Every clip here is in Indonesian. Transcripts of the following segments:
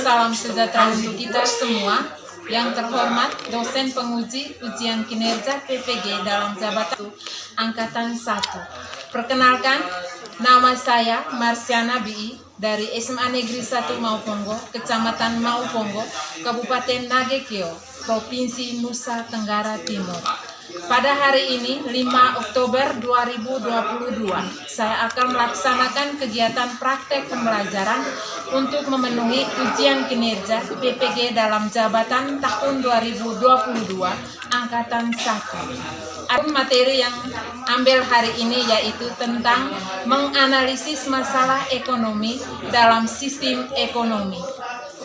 salam sejahtera untuk kita semua. Yang terhormat dosen penguji ujian kinerja PPG dalam jabatan Angkatan 1. Perkenalkan, nama saya Marsiana BI dari SMA Negeri 1 Mauponggo, Kecamatan Mauponggo, Kabupaten Nagekeo, Provinsi Nusa Tenggara Timur. Pada hari ini, 5 Oktober 2022, saya akan melaksanakan kegiatan praktek pembelajaran untuk memenuhi ujian kinerja PPG dalam jabatan tahun 2022 Angkatan 1. Adapun materi yang ambil hari ini yaitu tentang menganalisis masalah ekonomi dalam sistem ekonomi.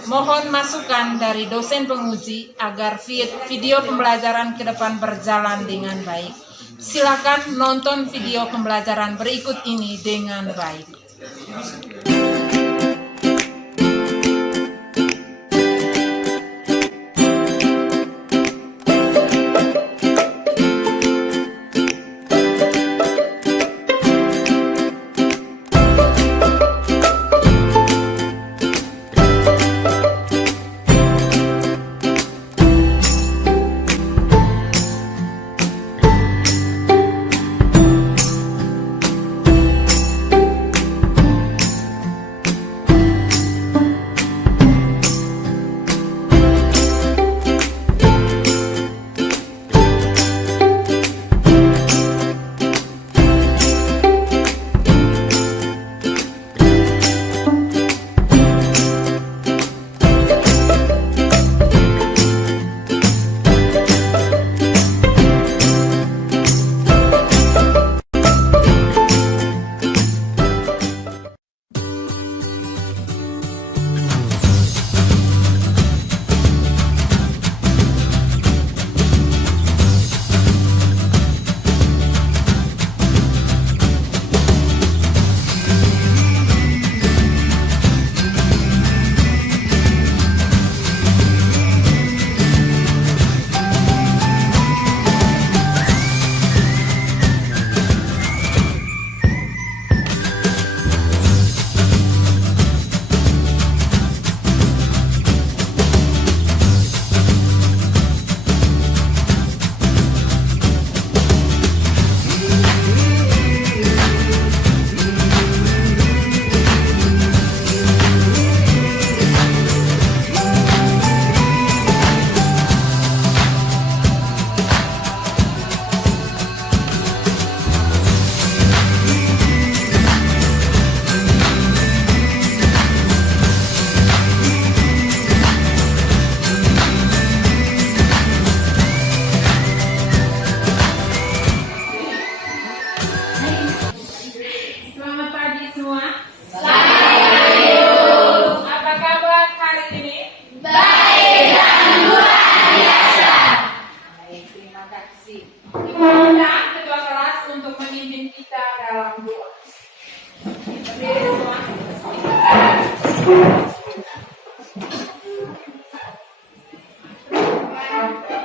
Mohon masukan dari dosen penguji agar video pembelajaran ke depan berjalan dengan baik. Silakan nonton video pembelajaran berikut ini dengan baik.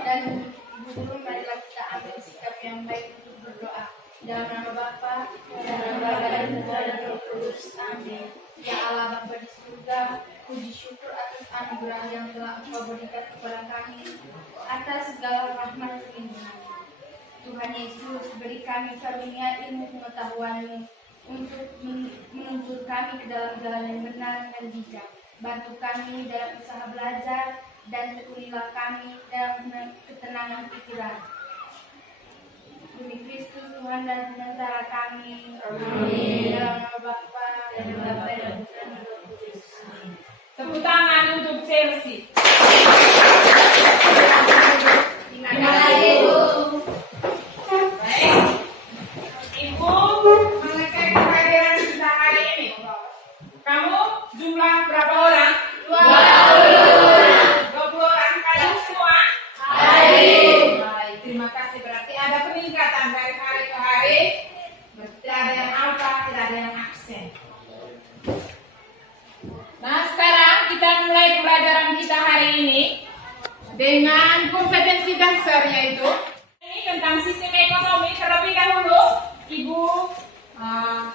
Dan guru, marilah kita ambil sikap yang baik untuk berdoa. Dalam nama Bapa dan nama dan Putra dan Roh Kudus. Amin. Ya Allah Bapa di surga, puji syukur atas anugerah yang telah Engkau berikan kepada kami, atas segala rahmat perlindungan. Tuhan Yesus, beri kami karunia ilmu pengetahuan-Mu untuk menuntut kami ke dalam jalan yang benar dan bijak. Bantu kami dalam usaha belajar dan tekunilah kami dalam ketenangan pikiran. Demi Kristus Tuhan dan Penentara kami. Amin. Dalam nama Bapa dan Bapa dan Putra dan Roh Kudus. Tepuk tangan untuk Chelsea. Terima kasih, Ibu. Baik, Ibu mengecek kehadiran kita hari ini. Kamu jumlah berapa orang? 20 orang. Kalian semua? Baik, terima kasih. Berarti ada peningkatan dari hari ke hari. Tidak ada yang alfa, tidak ada yang absen. Nah, sekarang kita mulai pelajaran kita hari ini dengan kompetensi dasar, yaitu ini tentang sistem ekonomi. Terlebih dahulu Ibu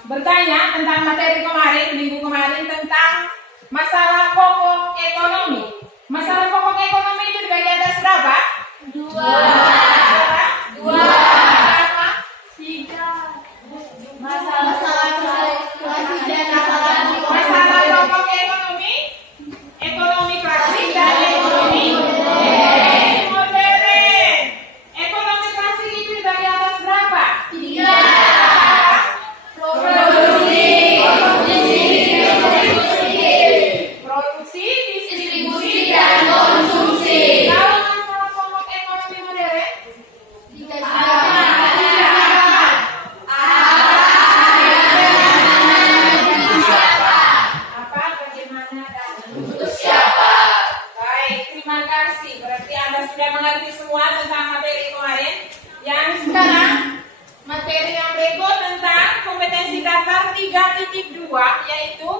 bertanya tentang materi kemarin, minggu kemarin, tentang masalah pokok ekonomi. Masalah pokok ekonomi itu dibagi atas berapa? 2. Berapa? 2. Berapa? 3. Masalah klasik dan Masalah pokok ekonomi, ekonomi klasik dan ekonomi modern. Ekonomi klasik itu dibagi atas berapa? 3. Produksi, distribusi, dan konsumsi. Kalau masalah pokok ekonomi modern, apa, bagaimana, dan untuk siapa? Baik, terima kasih. Berarti Anda sudah mengerti semua tentang materi kemarin. Yang sekarang, materi yang berikut tentang kompetensi dasar 3.2, yaitu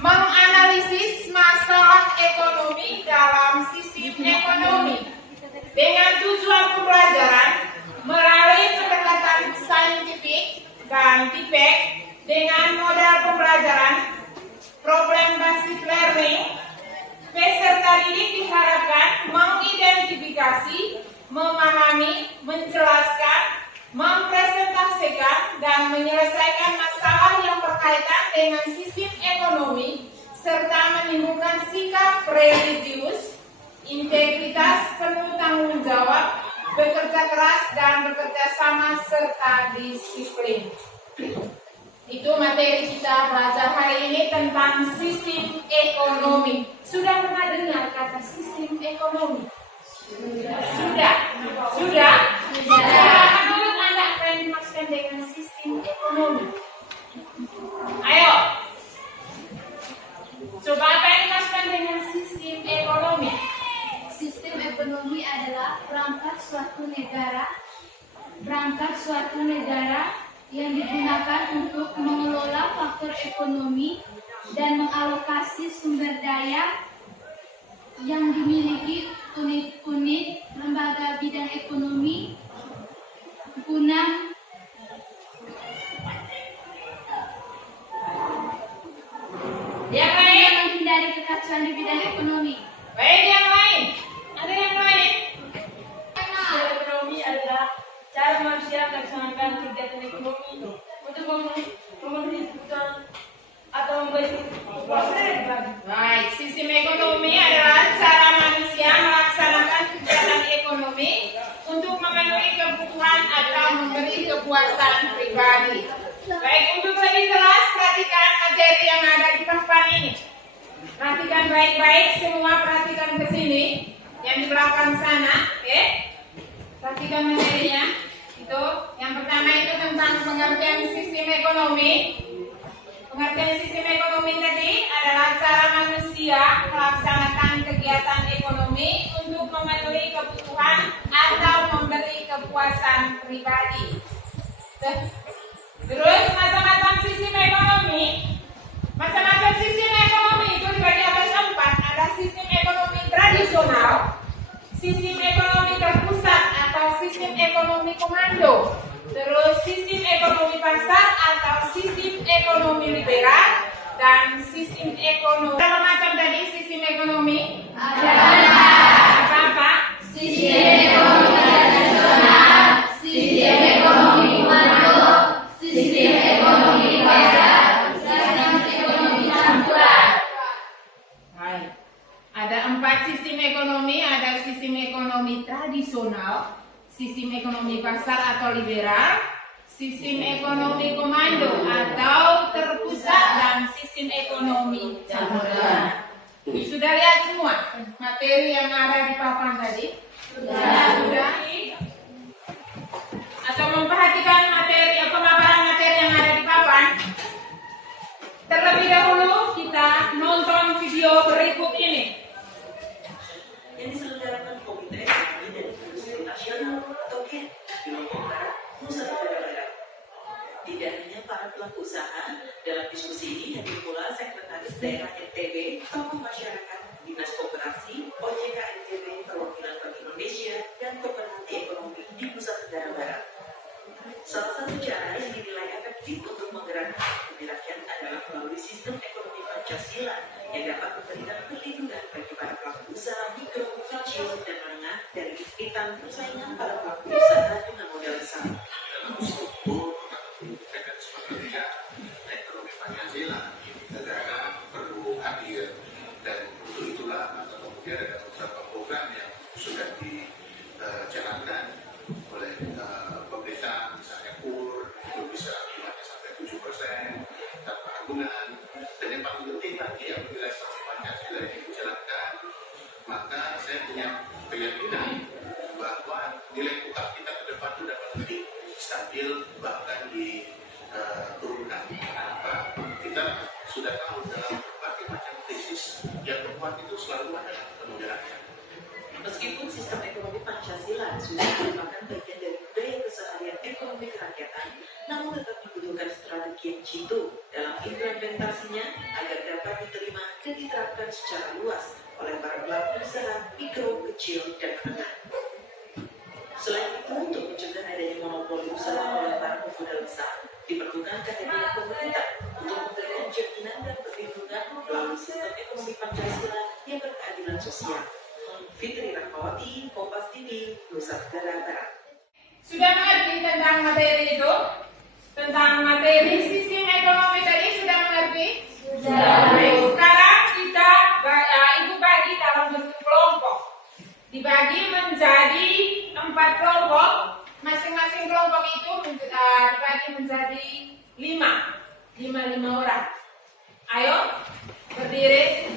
menganalisis masalah ekonomi dalam sistem ekonomi dengan tujuan pembelajaran melalui pendekatan saintifik dan tipek dengan modal pembelajaran problem basic learning. Peserta didik diharapkan mengidentifikasi, memahami, menjelaskan, mempresentasikan, dan menyelesaikan masalah yang berkaitan dengan sistem ekonomi serta menimbulkan sikap religius, integritas, penuh tanggung jawab, bekerja keras, dan bekerja sama serta disiplin. Itu materi kita belajar hari ini tentang sistem ekonomi. Sudah pernah dengar kata sistem ekonomi? Sudah? Menurut Anda apa yang dimaksudkan dengan sistem ekonomi? Ayo. Coba apa yang dimaksudkan dengan sistem ekonomi? Sistem ekonomi adalah perangkat suatu negara yang digunakan untuk mengelola faktor ekonomi dan mengalokasi sumber daya yang dimiliki unit-unit lembaga bidang ekonomi guna Yang lain? menghindari kekacauan di bidang ekonomi. Baik, yang lain? Ada yang lain? Sistem ekonomi adalah cara manusia melaksanakan kegiatan ekonomi untuk memenuhi kebutuhan atau memberi kepuasan pribadi. Baik, sistem ekonomi adalah cara manusia melaksanakan kegiatan ekonomi untuk memenuhi kebutuhan atau memberi kepuasan pribadi. Baik, untuk lebih jelas perhatikan materi yang ada di papan ini. Perhatikan baik-baik, semua perhatikan ke sini, yang di belakang sana, oke? Perhatikan materinya. Itu yang pertama itu tentang pengertian sistem ekonomi. Pengertian sistem ekonomi tadi adalah cara manusia melaksanakan kegiatan ekonomi untuk memenuhi kebutuhan atau memberi kepuasan pribadi. Terus macam-macam sistem ekonomi. Macam-macam sistem ekonomi itu dibagi atas 4. Ada sistem ekonomi tradisional, sistem ekonomi terpusat atau sistem ekonomi komando, terus sistem ekonomi pasar atau sistem ekonomi liberal, dan sistem ekonomi. Berapa macam tadi sistem ekonomi? Ada Apa-apa? sistem ekonomi tradisional, sistem ekonomi komando, sistem ekonomi pasar, sistem ekonomi campuran. Baik. Ada 4 sistem ekonomi, ada sistem ekonomi tradisional, sistem ekonomi pasar atau liberal, sistem ekonomi komando atau terpusat, dan sistem ekonomi campuran. Sudah lihat semua materi yang ada di papan tadi? Sudah. Atau memperhatikan materi pemaparan materi yang ada di papan? Terlebih dahulu kita nonton video berikut ini. Yang diselenggarakan Komite Ekonomi dan Industri Nasional atau KEN di Lombok Barat, Nusa Tenggara Barat. Tidak hanya para pelaku usaha, dalam diskusi ini hadir pula Sekretaris Daerah NTB, tokoh masyarakat, Dinas Koperasi, OJK NTB, Perwakilan Bank Indonesia, dan Koperasi Ekonomi di Nusa Tenggara Barat. Salah satu cara yang dinilai efektif untuk menggerakkan ekonomi rakyat adalah melalui sistem ekonomi Pancasila yang dapat memberikan perlindungan bagi para pelaku usaha mikro, kecil, dan menengah dari kesulitan persaingan para pelaku usaha dengan modal besar. Dalam struktur mekanisme kerja ekonomi Pancasila, negara perlu hadir, dan untuk itulah kemudian ada beberapa program yang sudah dijalankan oleh pemerintah, misalnya KUR itu bisa jumlahnya sampai 7% tanpa agunan. Dan yang paling penting lagi apabila ekonomi Pancasila ini dijalankan, maka saya punya keyakinan bahwa nilai tukar kita ke depan itu dapat lebih stabil, bahkan diturunkan. Kita sudah tahu dalam berbagai macam krisis yang berkuat itu selalu ada ekonomi rakyat. Meskipun sistem ekonomi Pancasila sudah merupakan bagian dari budaya keseharian ekonomi kerakyatan, namun tetap dibutuhkan strategi yang jitu dalam implementasinya agar dapat diterima dan diterapkan secara luas oleh para pelaku usaha mikro, kecil, dan menengah. Selain itu, untuk mencegah adanya monopoli usaha oleh para pemodal besar, diperlukan kehadiran pemerintah untuk memberikan jaminan dan perlindungan melalui sistem ekonomi Pancasila yang berkeadilan sosial. Fitri Rahmawati, Kompas TV, Nusa Tenggara Barat. Sudah mengerti tentang materi itu? Tentang materi sistem ekonomi tadi sudah mengerti? Sudah. Sekarang kita ibu bagi dalam bentuk kelompok. Dibagi menjadi 4 kelompok. Masing-masing kelompok itu dibagi menjadi 5 orang. Ayo berdiri.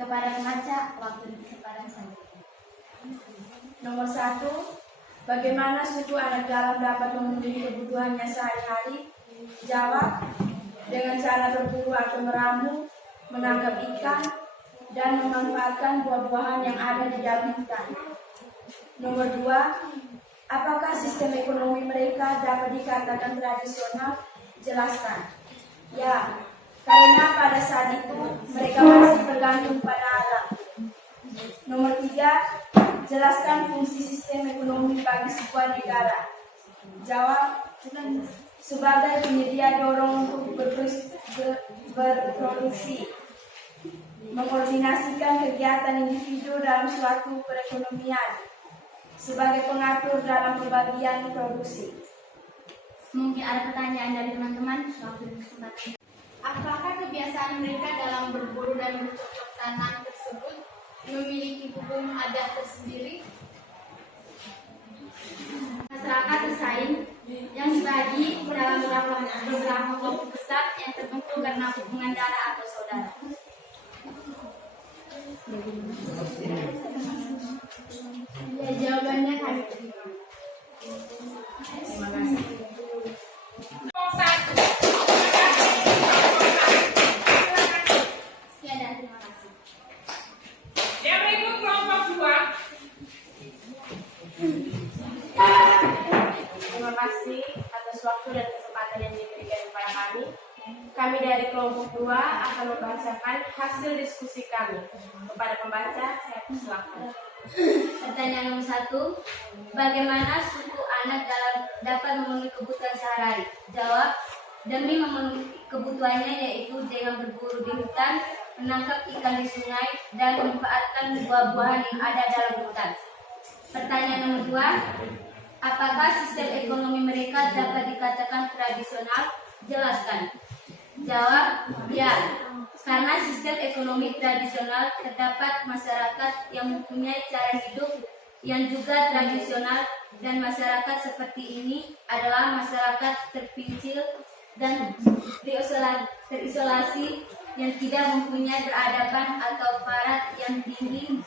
Kepada pembaca, waktu di kesempatan selanjutnya. Nomor 1, bagaimana suku anak dalam dapat memenuhi kebutuhannya sehari-hari? Jawab, dengan cara berburu atau meramu, menangkap ikan, dan memanfaatkan buah-buahan yang ada di dalam hutan. Nomor 2, apakah sistem ekonomi mereka dapat dikatakan tradisional? Jelaskan. Ya, karena pada saat itu mereka masih bergantung pada alam. Nomor 3, jelaskan fungsi sistem ekonomi bagi sebuah negara. Jawab, sebagai penyedia dorong untuk berproduksi, mengkoordinasikan kegiatan individu dalam suatu perekonomian, sebagai pengatur dalam pembagian produksi. Mungkin ada pertanyaan dari teman-teman waktu di kesempatan. Apakah kebiasaan mereka dalam berburu dan bercocok tanam tersebut memiliki hukum adat tersendiri? Masyarakat bersaing yang dibagi dalam beberapa kelompok besar yang terbentuk karena hubungan darah atau saudara. Ya, jawabannya kami terima. Terima kasih. Sekian dan terima kasih. Yang berikut kelompok 2. dari kelompok 2 akan membacakan hasil diskusi kami. Kepada pembaca, saya persilakan. Pertanyaan nomor 1. Bagaimana suku anak dapat memenuhi kebutuhan sehari-hari? Jawab, demi memenuhi kebutuhannya yaitu dengan berburu di hutan, menangkap ikan di sungai, dan memanfaatkan buah-buahan yang ada dalam hutan. Pertanyaan nomor 2. Apakah sistem ekonomi mereka dapat dikatakan tradisional? Jelaskan. Jawab, ya. Karena sistem ekonomi tradisional terdapat masyarakat yang mempunyai cara hidup yang juga tradisional, dan masyarakat seperti ini adalah masyarakat terpencil dan terisolasi yang tidak mempunyai peradaban atau barat yang tinggi,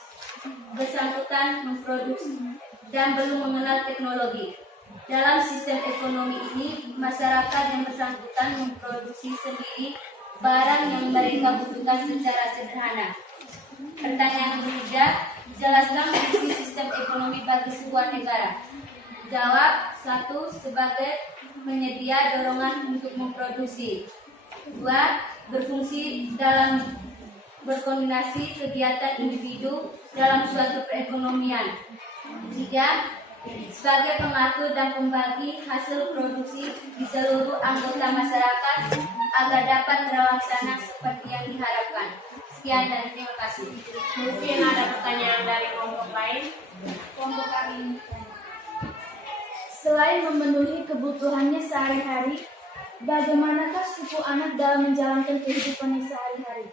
bersangkutan memproduksi dan belum mengenal teknologi. Dalam sistem ekonomi ini, masyarakat yang bersangkutan memproduksi sendiri barang yang mereka butuhkan secara sederhana. Pertanyaan nomor 3. Jelaskan fungsi sistem ekonomi bagi sebuah negara. Jawab, 1. Sebagai penyedia dorongan untuk memproduksi. 2. Berfungsi dalam berkoordinasi kegiatan individu dalam suatu perekonomian. 3. Sebagai pengatur dan pembagi hasil produksi di seluruh anggota masyarakat agar dapat terlaksana seperti yang diharapkan. Sekian dan terima kasih. Mungkin ada pertanyaan dari kelompok lain. Kelompok kami. Selain memenuhi kebutuhannya sehari-hari, bagaimanakah suku anak dalam menjalankan kehidupannya sehari-hari?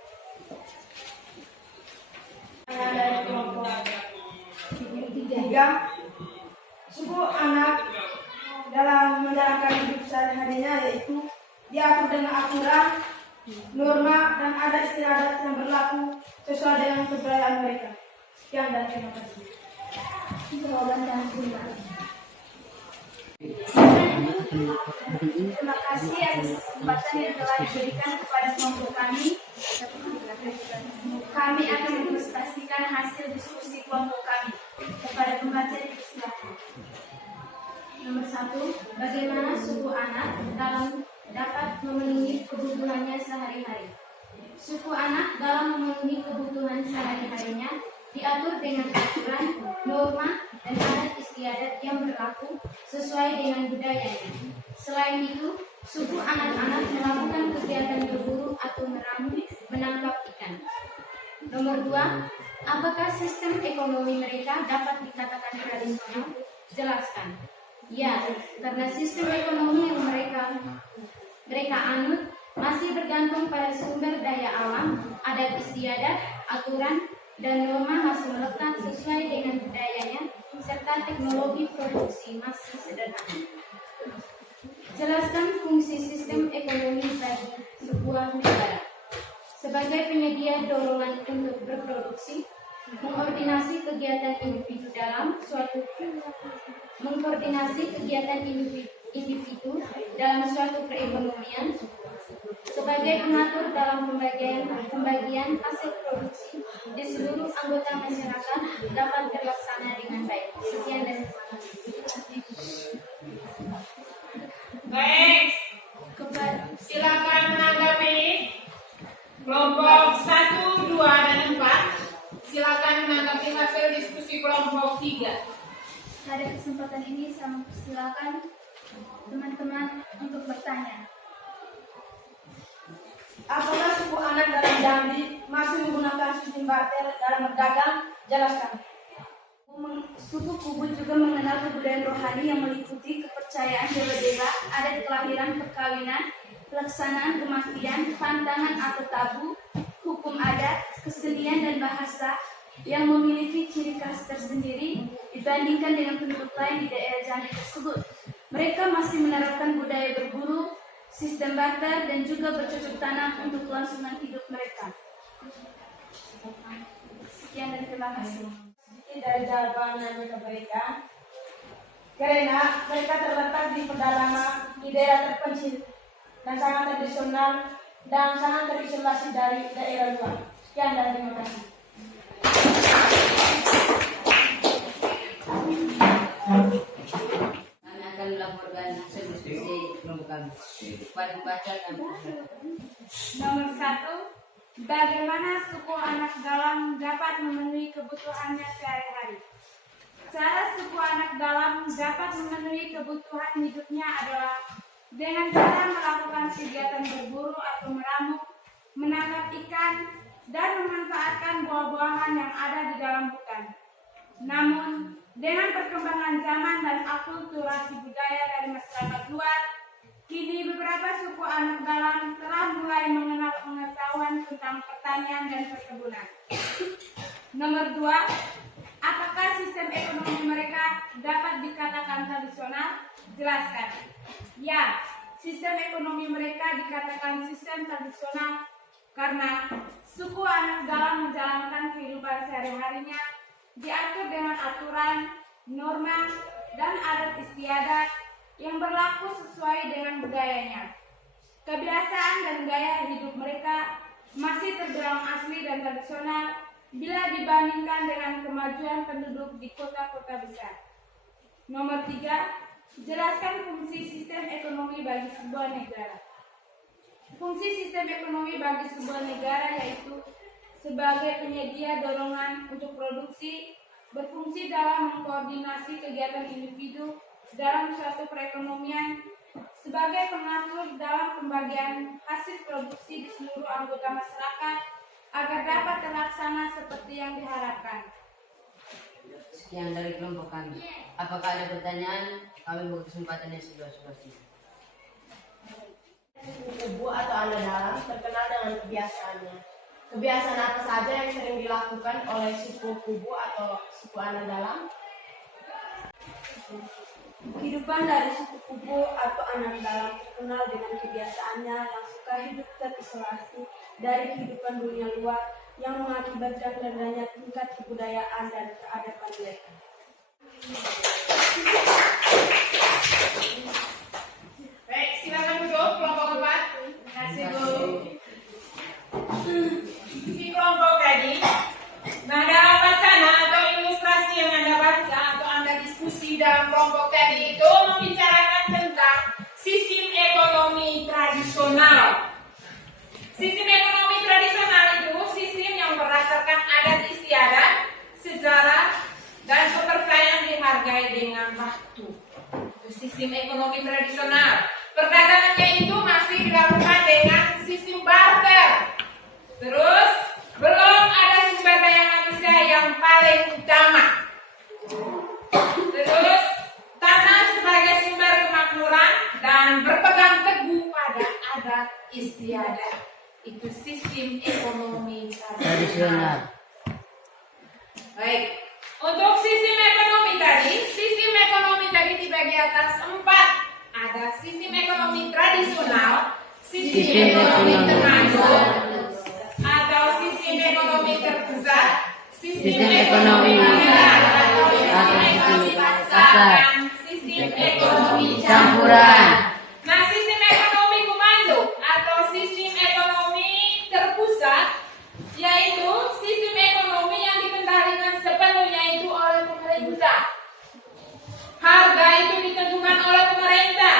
Pertanyaan dari kelompok 3. Suku anak dalam menjalankan hidup sehari-harinya yaitu diatur dengan aturan, norma, dan adat istiadat yang berlaku sesuai dengan kebudayaan mereka. Sekian dan terima kasih. Jawaban dan terima. Terima kasih atas kesempatan yang telah diberikan kepada kelompok kami. Kami akan mempresentasikan hasil diskusi kelompok kami kepada pembaca di persilakan. Nomor 1. Bagaimana suku anak dapat memenuhi kebutuhannya sehari-hari? Suku anak dalam memenuhi kebutuhan sehari-harinya diatur dengan aturan, norma, dan adat istiadat yang berlaku sesuai dengan budayanya. Selain itu, suku anak-anak melakukan kegiatan berburu atau meramu, menangkap ikan. Nomor 2. Apakah sistem ekonomi mereka dapat dikatakan tradisional? Jelaskan. Ya, karena sistem ekonomi yang mereka anut masih bergantung pada sumber daya alam, adat istiadat, aturan, dan norma masih melekat sesuai dengan budayanya, serta teknologi produksi masih sederhana. Jelaskan fungsi sistem ekonomi bagi sebuah negara. Sebagai penyedia dorongan untuk berproduksi, mengkoordinasi kegiatan individu dalam suatu perekonomian, sebagai pengatur dalam pembagian hasil produksi di seluruh anggota masyarakat dapat terlaksana dengan baik. Sekian dan terima kasih. Baik, silakan menanggapi kelompok 1, 2, dan 4. Silakan menanggapi hasil diskusi kelompok 3. Pada kesempatan ini saya mempersilakan teman-teman untuk bertanya. Apakah suku anak dalam Jambi masih menggunakan sistem barter dalam berdagang? Jelaskan. Suku Kubu juga mengenal kebudayaan rohani yang meliputi kepercayaan dewa-dewa, adat kelahiran, perkawinan, pelaksanaan kematian, pantangan atau tabu, hukum adat, kesenian dan bahasa yang memiliki ciri khas tersendiri dibandingkan dengan penduduk lain di daerah Jambi tersebut. Mereka masih menerapkan budaya berburu, sistem barter, dan juga bercocok tanam untuk kelangsungan hidup mereka. Sekian dan terima kasih. Dari jawaban yang kita berikan, karena mereka terletak di pedalaman di daerah terpencil dan sangat tradisional dan sangat terisolasi dari daerah luar. Sekian dan terima kasih. Kami akan melaporkan hasil diskusi kelompok kami kepada pembaca dan Nomor 1, bagaimana suku anak dalam dapat memenuhi kebutuhannya sehari-hari? Cara suku anak dalam dapat memenuhi kebutuhan hidupnya adalah dengan cara melakukan kegiatan berburu atau meramu, menangkap ikan, dan memanfaatkan buah-buahan yang ada di dalam hutan. Namun, dengan perkembangan zaman dan akulturasi budaya dari masyarakat luar, kini beberapa suku anak dalam telah mulai mengenal pengetahuan tentang pertanian dan perkebunan. Nomor 2, apakah sistem ekonomi mereka dapat dikatakan tradisional? Jelaskan. Ya, sistem ekonomi mereka dikatakan sistem tradisional karena suku anak dalam menjalankan kehidupan sehari-harinya diatur dengan aturan, norma, dan adat istiadat yang berlaku sesuai dengan budayanya. Kebiasaan dan gaya hidup mereka masih terbilang asli dan tradisional bila dibandingkan dengan kemajuan penduduk di kota-kota besar. Nomor 3, jelaskan fungsi sistem ekonomi bagi sebuah negara. Fungsi sistem ekonomi bagi sebuah negara yaitu sebagai penyedia dorongan untuk produksi, berfungsi dalam mengkoordinasi kegiatan individu dalam suatu perekonomian, sebagai pengatur dalam pembagian hasil produksi di seluruh anggota masyarakat agar dapat terlaksana seperti yang diharapkan. Sekian dari kelompok kami. Apakah ada pertanyaan? Kami buka kesempatan yang seluas-luasnya. Suku kubu atau anak dalam terkenal dengan kebiasaannya. Kebiasaan apa saja yang sering dilakukan oleh suku kubu atau suku anak dalam? Kehidupan dari suku kubu atau anak dalam terkenal dengan kebiasaannya yang suka hidup terisolasi dari kehidupan dunia luar yang mengakibatkan rendahnya tingkat kebudayaan dan keadaban mereka. Baik, silakan duduk kelompok 4. Terima kasih Bu. Di kelompok tadi, nah dalam wacana atau ilustrasi yang Anda baca atau Anda diskusi dalam kelompok tadi itu membicarakan tentang sistem ekonomi tradisional. Sistem ekonomi tradisional itu sistem yang berdasarkan adat istiadat, sejarah, dan kepercayaan dihargai dengan waktu. Itu sistem ekonomi tradisional. Perdagangannya itu masih dilakukan dengan sistem barter. Terus, belum ada sumber daya manusia yang paling utama. Terus, tanah sebagai sumber kemakmuran dan berpegang teguh pada adat istiadat. Itu sistem ekonomi tradisional. Baik, untuk sistem ekonomi tadi dibagi atas 4. Ada sistem ekonomi tradisional, sistem ekonomi termasyur, atau sistem ekonomi terpusat, sistem ekonomi liberal, atau sistem ekonomi pasar, dan sistem ekonomi campuran. Nah, sistem ekonomi komando atau sistem ekonomi terpusat yaitu sistem ekonomi yang dikendalikan sepenuhnya itu oleh pemerintah. Harga itu ditentukan oleh pemerintah.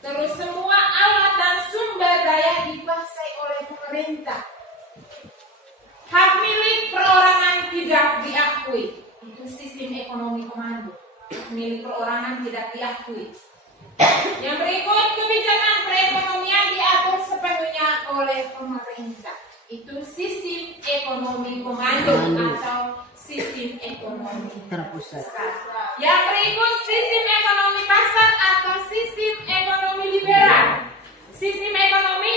Terus semua alat dan sumber daya dikuasai oleh pemerintah. Hak milik perorangan tidak diakui. Itu sistem ekonomi komando. Hak milik perorangan tidak diakui. Yang berikut, kebijakan perekonomian diatur sepenuhnya oleh pemerintah. Itu sistem ekonomi komando atau sistem ekonomi terpusat. Yang berikut, sistem ekonomi pasar atau sistem ekonomi liberal. Sistem ekonomi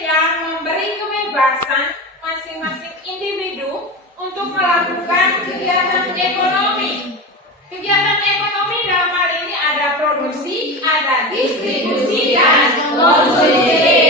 yang memberi kebebasan masing-masing individu untuk melakukan kegiatan ekonomi. Kegiatan ekonomi dalam hal ini ada produksi, ada distribusi, dan konsumsi.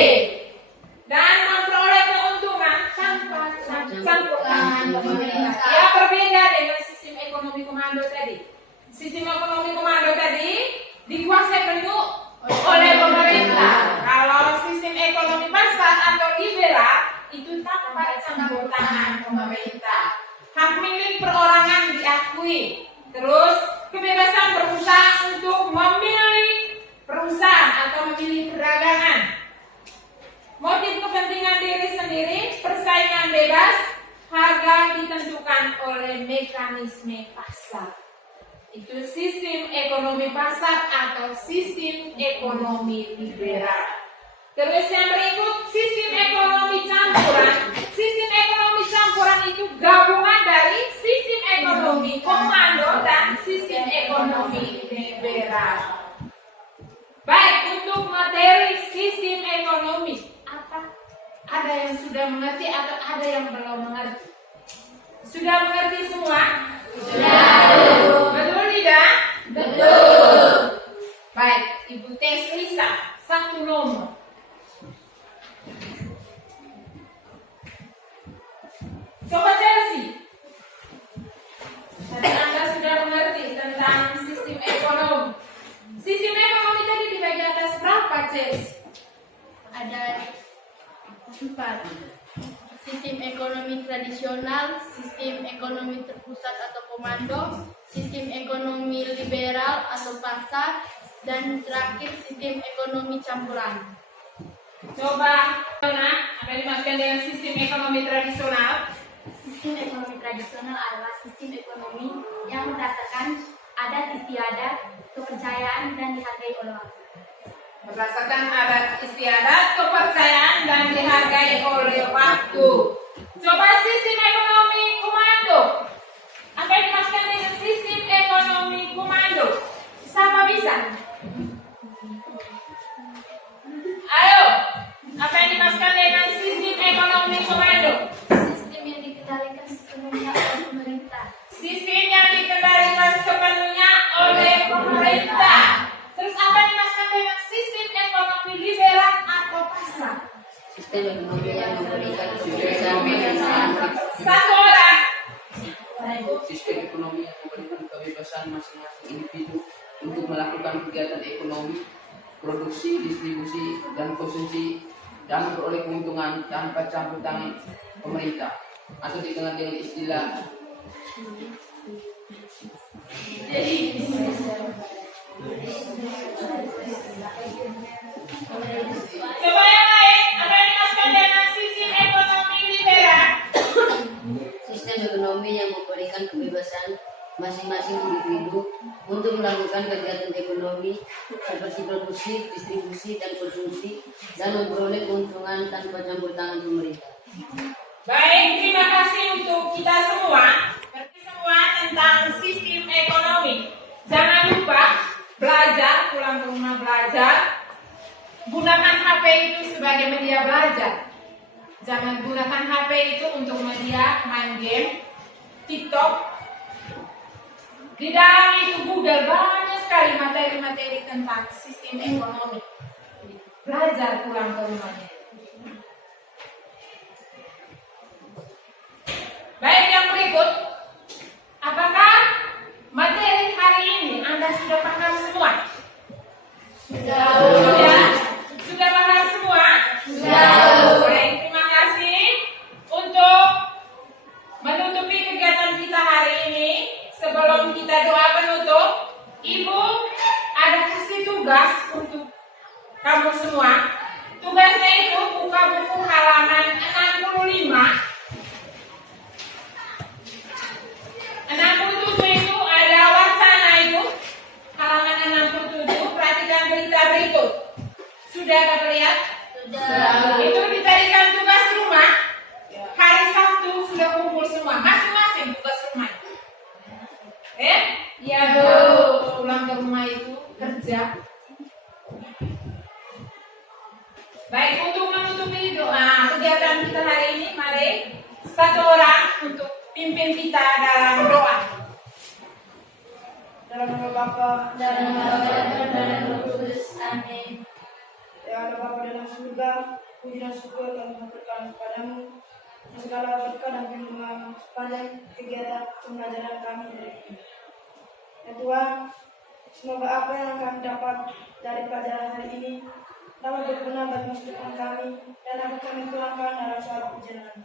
Dan memperoleh keuntungan tanpa campur tangan pemerintah. Ya, berbeda dengan sistem ekonomi komando tadi. Sistem ekonomi komando tadi dikuasai penuh oleh pemerintah. Kalau sistem ekonomi pasar atau liberal itu tanpa campur tangan pemerintah. Hak milik perorangan diakui. Terus kebebasan berusaha untuk memilih perusahaan atau memilih perdagangan. Motif kepentingan diri sendiri, persaingan bebas, harga ditentukan oleh mekanisme pasar. Itu sistem ekonomi pasar atau sistem ekonomi liberal. Terus yang berikut sistem ekonomi campuran. Sistem ekonomi campuran itu gabungan dari sistem ekonomi komando dan sistem ekonomi liberal. Baik, untuk materi sistem ekonomi, apa? Ada yang sudah mengerti atau ada yang belum mengerti? Sudah mengerti semua? Sudah. Betul tidak? Betul. Baik, Ibu tes Lisa, satu nomor. Coba Chelsea. Tadi Anda sudah mengerti tentang sistem ekonomi. Sistem ekonomi tadi dibagi atas berapa, Chelsea? Ada 4. Sistem ekonomi tradisional, sistem ekonomi terpusat atau komando, sistem ekonomi liberal atau pasar, dan terakhir sistem ekonomi campuran. Coba, apa yang dimaksudkan dengan sistem ekonomi tradisional? Sistem ekonomi tradisional adalah sistem ekonomi yang berdasarkan adat istiadat, kepercayaan, dan dihargai oleh orang. Berdasarkan adat istiadat, kepercayaan, dan dihargai oleh waktu. Coba sistem ekonomi komando. Apa yang dimaksudkan dengan sistem ekonomi komando? Siapa bisa? Ayo, apa yang dimaksudkan dengan sistem ekonomi komando? Sistem yang dikendalikan sepenuhnya oleh pemerintah. Sistem yang dikendalikan sepenuhnya oleh pemerintah. Terus apa yang dimaksudkan dengan sistem ekonomi liberal atau pasar? Sistem ekonomi yang memberikan kebebasan Satu orang. Sistem ekonomi yang memberikan kebebasan masing-masing individu untuk melakukan kegiatan ekonomi, produksi, distribusi, dan konsumsi dan memperoleh keuntungan tanpa campur tangan pemerintah atau dikenal dengan istilah Coba yang lain, apa yang dimaksudkan dengan sistem ekonomi liberal? sistem ekonomi yang memberikan kebebasan masing-masing individu untuk melakukan kegiatan ekonomi seperti produksi, distribusi, dan konsumsi dan memperoleh keuntungan tanpa campur tangan pemerintah. Baik, terima kasih untuk kita semua. Ngerti semua tentang sistem ekonomi. Jangan lupa belajar, pulang ke rumah belajar. Gunakan HP itu sebagai media belajar. Jangan gunakan HP itu untuk media main game, TikTok. Di dalam itu Google banyak sekali materi-materi tentang sistem ekonomi. Belajar pulang ke rumahnya. Baik, yang berikut. Apakah materi hari ini Anda sudah paham semua? Sudah. Sudah paham semua? Sudah. Baik, terima kasih. Untuk menutupi kegiatan kita hari ini, sebelum kita doa penutup, Ibu ada kasih tugas untuk kamu semua. Tugasnya itu buka buku halaman 65. 67 itu ada wacana itu. Halaman 67, perhatikan berita berikut. Sudah dapat lihat? Sudah. Itu dijadikan tugas rumah. Hari Sabtu sudah kumpul semua, masing-masing tugas rumah. Ya Bu, pulang ke rumah itu kerja. Baik, untuk menutupi doa kegiatan kita hari ini, mari satu orang untuk pimpin kita dalam doa. Dalam nama Bapa, Dalam nama Bapa dan Roh Kudus. Amin. yang ada Bapa dalam surga, puji dan syukur kami haturkan kepadamu segala berkat dan perlindungan sepanjang kegiatan pembelajaran kami hari ini. Ya Tuhan, semoga apa yang kami dapat dari pelajaran hari ini dapat berguna bagi masa depan kami dan dapat kami tuangkan dalam suatu perjalanan.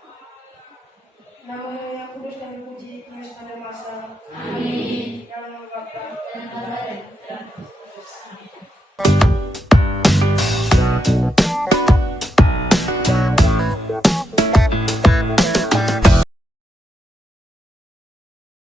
Nama yang kudus dan dipuji hingga sepanjang masa. Amin. Dalam nama Bapa dan Putra dan Roh Kudus. Amin.